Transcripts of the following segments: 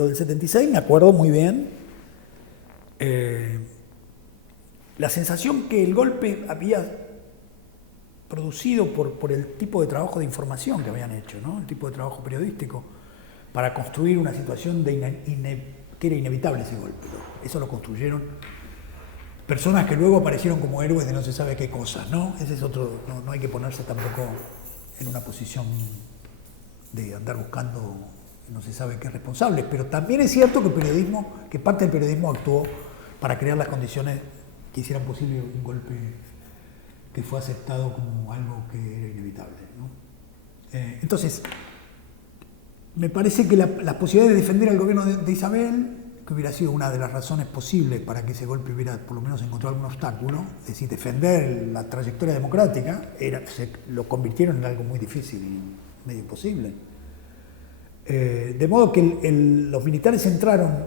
lo del 76 me acuerdo muy bien. La sensación que el golpe había producido por el tipo de trabajo de información que habían hecho, ¿no? El tipo de trabajo periodístico, para construir una situación que era inevitable ese golpe. Eso lo construyeron personas que luego aparecieron como héroes de no se sabe qué cosas, ¿no? Ese es otro, no hay que ponerse tampoco en una posición de andar buscando no se sabe qué responsables, pero también es cierto que parte del periodismo actuó para crear las condiciones que hicieran posible un golpe que fue aceptado como algo que era inevitable, ¿no? Entonces, me parece que las posibilidades de defender al gobierno de Isabel, que hubiera sido una de las razones posibles para que ese golpe hubiera por lo menos encontrado algún obstáculo, es decir, defender la trayectoria democrática, lo convirtieron en algo muy difícil y medio imposible. De modo que los militares entraron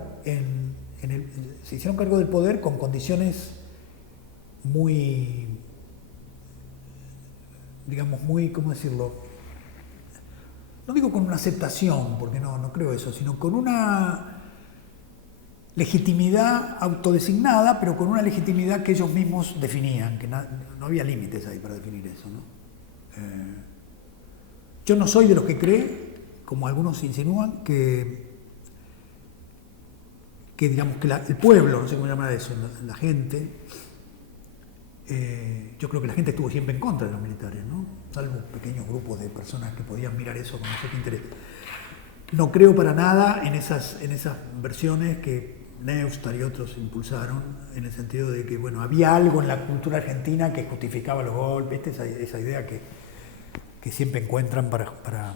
se hicieron cargo del poder con condiciones muy, digamos, muy, ¿cómo decirlo? No digo con una aceptación, porque no creo eso, sino con una legitimidad autodesignada, pero con una legitimidad que ellos mismos definían, que no había límites ahí para definir eso, ¿no? Yo no soy de los que cree, como algunos insinúan, que digamos que el pueblo, no sé cómo llamar eso, la gente, yo creo que la gente estuvo siempre en contra de los militares, ¿no? Salvo pequeños grupos de personas que podían mirar eso con cierto interés. No creo para nada en esas versiones que Neustadt y otros impulsaron, en el sentido de que, bueno, había algo en la cultura argentina que justificaba los golpes, esa idea que siempre encuentran para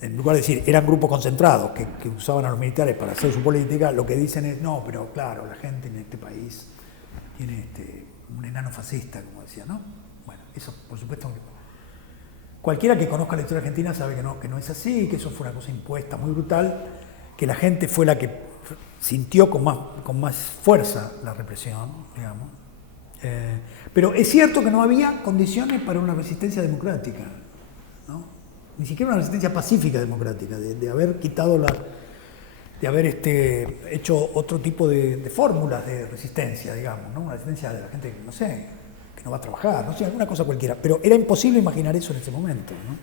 en lugar de decir eran grupos concentrados que usaban a los militares para hacer su política, lo que dicen es, no, pero claro, la gente en este país tiene un enano fascista, como decía, ¿no? Bueno, eso por supuesto, cualquiera que conozca la historia argentina sabe que no es así, que eso fue una cosa impuesta muy brutal, que la gente fue la que sintió con más fuerza la represión, digamos. Pero es cierto que no había condiciones para una resistencia democrática, ¿no? Ni siquiera una resistencia pacífica democrática, de haber quitado de haber hecho otro tipo de fórmulas de resistencia, digamos, ¿no? Una resistencia de la gente, no sé, que no va a trabajar, no sé, alguna cosa cualquiera. Pero era imposible imaginar eso en ese momento, ¿no?